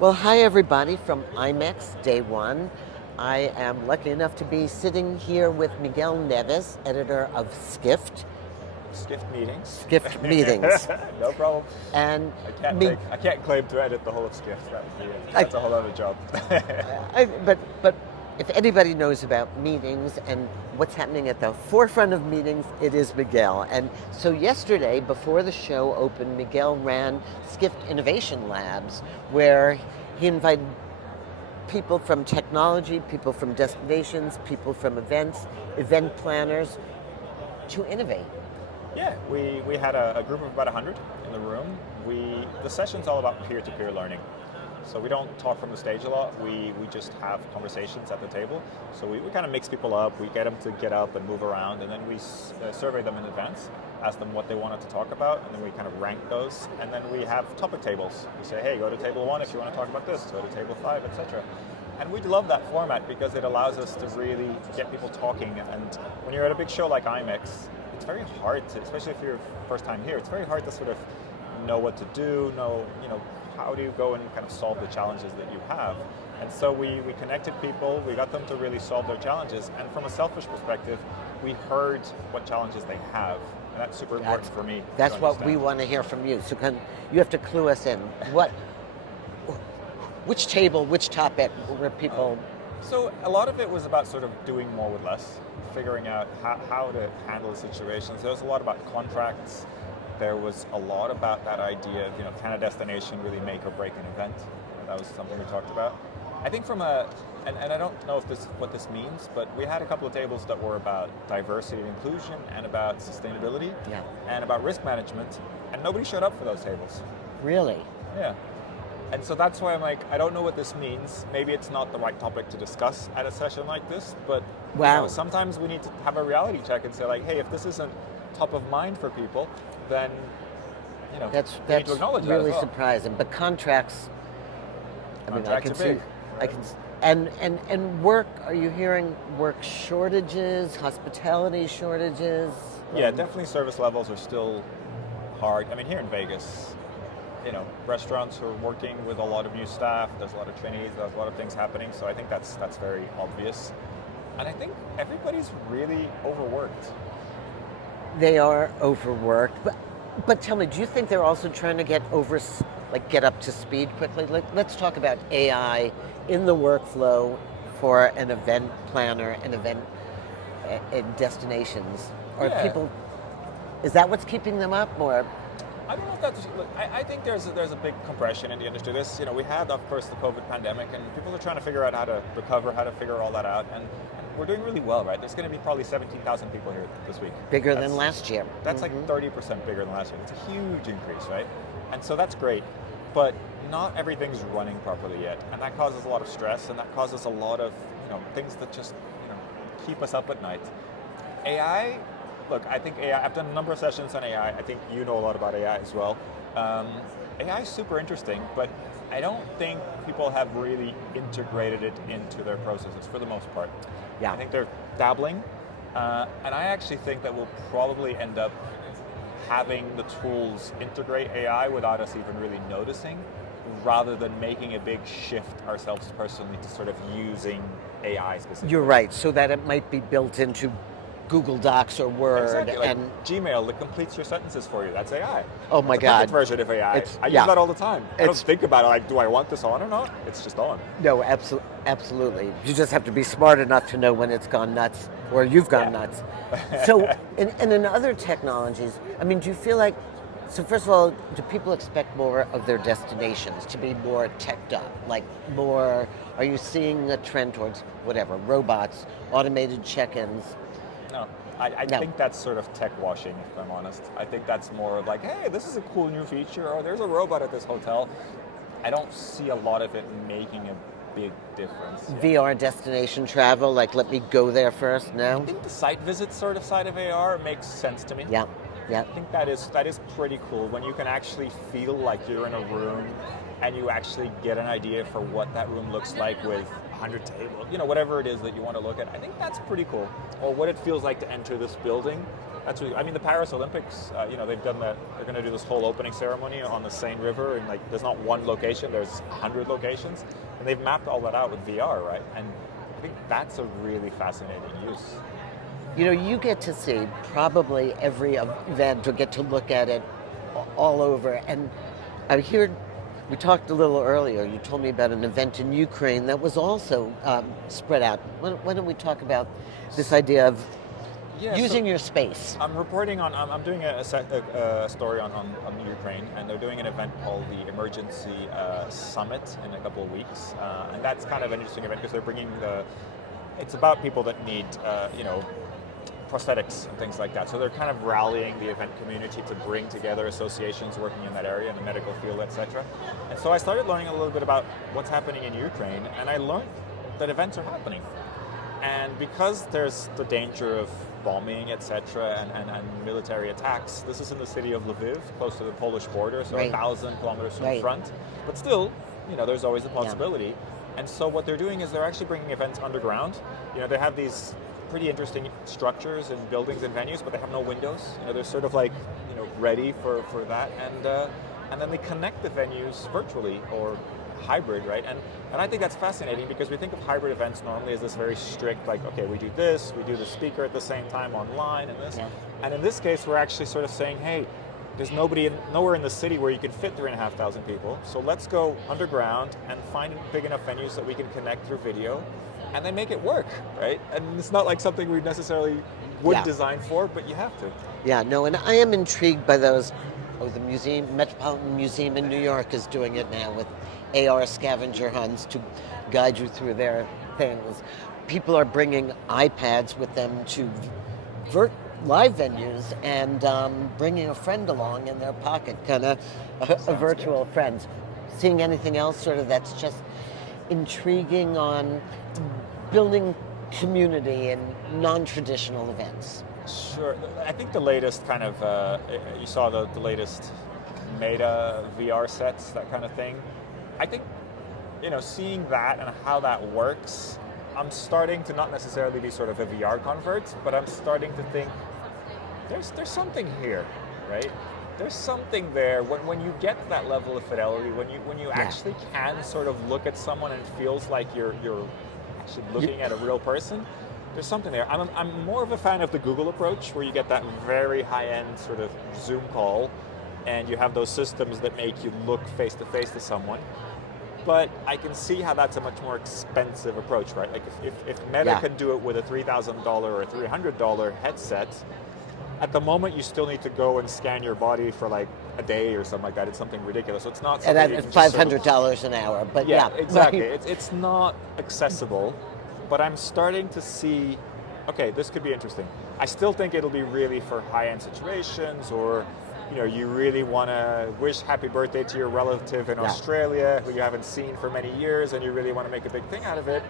Well, hi everybody from IMEX Day One. I am lucky enough to be sitting here with Miguel Neves, editor of Skift Meetings. Skift Meetings. No problem. And I can't claim to edit the whole of Skift. I, That's a whole other job. but if anybody knows about meetings and what's happening at the forefront of meetings, it is Miguel. And so yesterday, before the show opened, Miguel ran Skift Innovation Labs, where he invited people from technology, people from destinations, people from events, event planners to innovate. Yeah, we had a group of about 100 in the room. The session's all about peer-to-peer learning. So we don't talk from the stage a lot. We just have conversations at the table. So we kind of mix people up. We get them to get up and move around, and then we survey them in advance, ask them what they wanted to talk about, and then we kind of rank those. And then we have topic tables. We say, hey, go to table 1 if you want to talk about this. Go to table 5, etc. And we love that format because it allows us to really get people talking. And when you're at a big show like IMEX, it's very hard to, especially if you're first time here, it's very hard to sort of know what to do, how do you go and kind of solve the challenges that you have. And so we connected people, we got them to really solve their challenges, and from a selfish perspective, we heard what challenges they have, and that's super important for me. That's what we want to hear from you. So you have to clue us in. Which table, which topic were people... So a lot of it was about sort of doing more with less, figuring out how to handle situations. There was a lot about contracts. There was a lot about that idea of, can a destination really make or break an event? That was something we talked about. I think and I don't know what this means, but we had a couple of tables that were about diversity and inclusion and about sustainability and about risk management, and nobody showed up for those tables. Really? Yeah. And so that's why I'm like, I don't know what this means. Maybe it's not the right topic to discuss at a session like this, but sometimes we need to have a reality check and say like, hey, if this isn't top of mind for people, then that's we need to acknowledge really that as well. Surprising. But contracts, Contracts are big. I can, and work. Are you hearing work shortages, hospitality shortages? Yeah, definitely. Service levels are still hard. I mean, here in Vegas, restaurants are working with a lot of new staff. There's a lot of trainees. There's a lot of things happening. So I think that's very obvious. And I think everybody's really overworked. They are overworked, but tell me, do you think they're also trying to get up to speed quickly? Let's talk about AI in the workflow for an event planner, an event destinations. Is that what's keeping them up, or? I don't know if that's. Look, I think there's a big compression in the industry. We had, of course, the COVID pandemic, and people are trying to figure out how to recover, how to figure all that out, and we're doing really well, right? There's going to be probably 17,000 people here this week. Bigger than last year. That's like 30% bigger than last year. It's a huge increase, right? And so that's great, but not everything's running properly yet, and that causes a lot of stress, and that causes a lot of things that just keep us up at night. AI. Look, I think AI, I've done a number of sessions on AI. I think you know a lot about AI as well. AI is super interesting, but I don't think people have really integrated it into their processes for the most part. Yeah. I think they're dabbling, and I actually think that we'll probably end up having the tools integrate AI without us even really noticing, rather than making a big shift ourselves personally to sort of using AI specifically. You're right, so that it might be built into Google Docs or Word. Exactly, like and Gmail that completes your sentences for you. That's AI. Oh my It's a God. perfect version of AI. I use that all the time. I don't think about it like, do I want this on or not? It's just on. No, absolutely. You just have to be smart enough to know when it's gone nuts or you've gone nuts. So, in other technologies, I mean, do you feel like, so first of all, do people expect more of their destinations to be more teched up? Like more, are you seeing a trend towards whatever, robots, automated check-ins? No, I think that's sort of tech washing, if I'm honest. I think that's more of like, hey, this is a cool new feature, or there's a robot at this hotel. I don't see a lot of it making a big difference. VR destination travel, like let me go there first, no? I think the site visit sort of side of AR makes sense to me. Yeah. I think that is pretty cool when you can actually feel like you're in a room and you actually get an idea for what that room looks like with 100 tables, whatever it is that you want to look at. I think that's pretty cool. Or what it feels like to enter this building That's really, I mean, the Paris Olympics, they've done that. They're going to do this whole opening ceremony on the Seine River, and like, there's not one location. There's 100 locations, and they've mapped all that out with VR, right? And I think that's a really fascinating use. You get to see probably every event or get to look at it all over. And I hear, we talked a little earlier, you told me about an event in Ukraine that was also spread out. Why don't we talk about this idea of using your space? I'm reporting on, I'm doing a story on Ukraine, and they're doing an event called the Emergency Summit in a couple of weeks. And that's kind of an interesting event because they're bringing it's about people that need, prosthetics and things like that. So they're kind of rallying the event community to bring together associations working in that area, in the medical field, etc. And so I started learning a little bit about what's happening in Ukraine, and I learned that events are happening. And because there's the danger of bombing, etc., and military attacks, this is in the city of Lviv, close to the Polish border, so 1,000 kilometers from the front. But still, there's always a possibility. Yeah. And so what they're doing is they're actually bringing events underground. They have these pretty interesting structures and buildings and venues, but they have no windows. They're sort of like, ready for that. And then they connect the venues virtually or hybrid, right? And I think that's fascinating because we think of hybrid events normally as this very strict, like, okay, we do this, we do the speaker at the same time online and this. Yeah. And in this case, we're actually sort of saying, hey, there's nowhere in the city where you can fit 3,500 people. So let's go underground and find big enough venues that we can connect through video and then make it work, right? And it's not like something we necessarily would design for, but you have to. Yeah, no, and I am intrigued by those. The Metropolitan Museum in New York is doing it now with AR scavenger hunts to guide you through their things. People are bringing iPads with them to live venues and bringing a friend along in their pocket, kind of a virtual friend. Seeing anything else sort of that's just intriguing on building community and non-traditional events? Sure. I think the latest kind of, you saw the latest Meta VR sets, that kind of thing. I think, seeing that and how that works, I'm starting to not necessarily be sort of a VR convert, but I'm starting to think there's something here, right? There's something there when you get to that level of fidelity, when you actually can sort of look at someone and it feels like you're actually looking at a real person. There's something there. I'm more of a fan of the Google approach, where you get that very high-end sort of Zoom call, and you have those systems that make you look face-to-face to someone. But I can see how that's a much more expensive approach, right? Like if Meta can do it with a $3,000 or a $300 headset, at the moment you still need to go and scan your body for like a day or something like that. It's something ridiculous. So it's not something. And that's $500 an hour, but yeah. Exactly. It's not accessible. But I'm starting to see, okay, this could be interesting. I still think it'll be really for high-end situations, or you really want to wish happy birthday to your relative in Australia who you haven't seen for many years, and you really want to make a big thing out of it.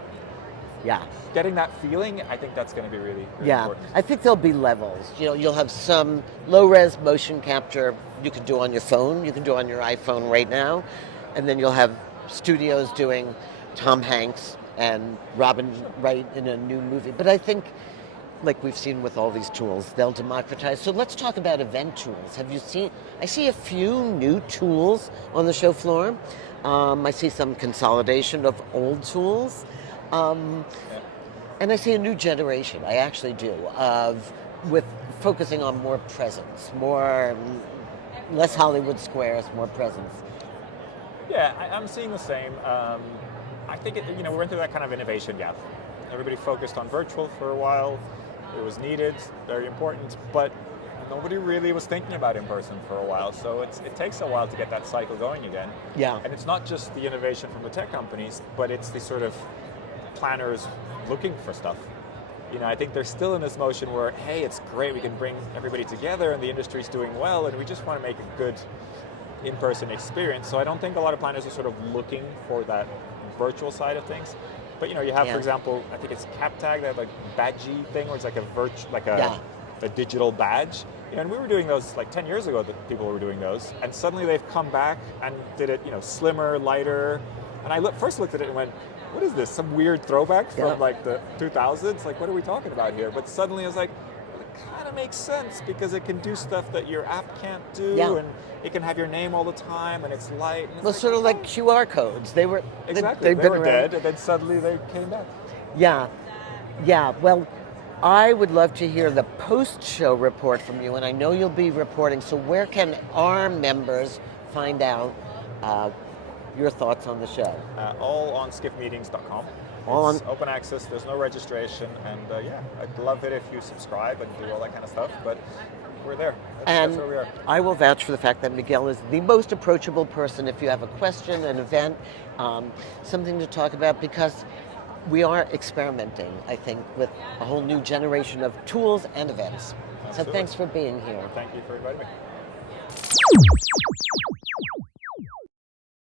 Yeah. Getting that feeling, I think that's going to be really important. I think there'll be levels. You'll have some low-res motion capture you can do on your phone, you can do on your iPhone right now, and then you'll have studios doing Tom Hanks and Robin Wright in a new movie. But I think, like we've seen with all these tools, they'll democratize. So let's talk about event tools. I see a few new tools on the show floor. I see some consolidation of old tools. And I see a new generation, I actually do, with focusing on more presence, less Hollywood squares, more presence. Yeah, I'm seeing the same. I think we went through that kind of innovation gap. Everybody focused on virtual for a while. It was needed, very important, but nobody really was thinking about in-person for a while. So it takes a while to get that cycle going again. Yeah. And it's not just the innovation from the tech companies, but it's the sort of planners looking for stuff. I think they're still in this motion where, hey, it's great, we can bring everybody together and the industry's doing well, and we just want to make a good in-person experience. So I don't think a lot of planners are sort of looking for that virtual side of things. But you have, for example, I think it's CapTag, they have a badgy thing where it's like a digital badge. And we were doing those like 10 years ago, that people were doing those, and suddenly they've come back and did it, slimmer, lighter. And I first looked at it and went, what is this? Some weird throwback from like the 2000s? Like, what are we talking about here? But suddenly I was like, well, it kind of of makes sense because it can do stuff that your app can't do, Yeah. and it can have your name all the time, and it's light. And it's Well, sort of like QR codes. They were exactly. they've They been were around. dead, and then suddenly they came back. Yeah, yeah. Well, I would love to hear the post-show report from you, and I know you'll be reporting. So where can our members find out your thoughts on the show? All on skiftmeetings.com. All It's on- open access. There's no registration, and yeah, I'd love it if you subscribe and do all that kind of stuff. But we're there. And That's where we are. I will vouch for the fact that Miguel is the most approachable person if you have a question, an event, something to talk about, because we are experimenting, I think, with a whole new generation of tools and events. So Absolutely. thanks for being here. Thank you for inviting me.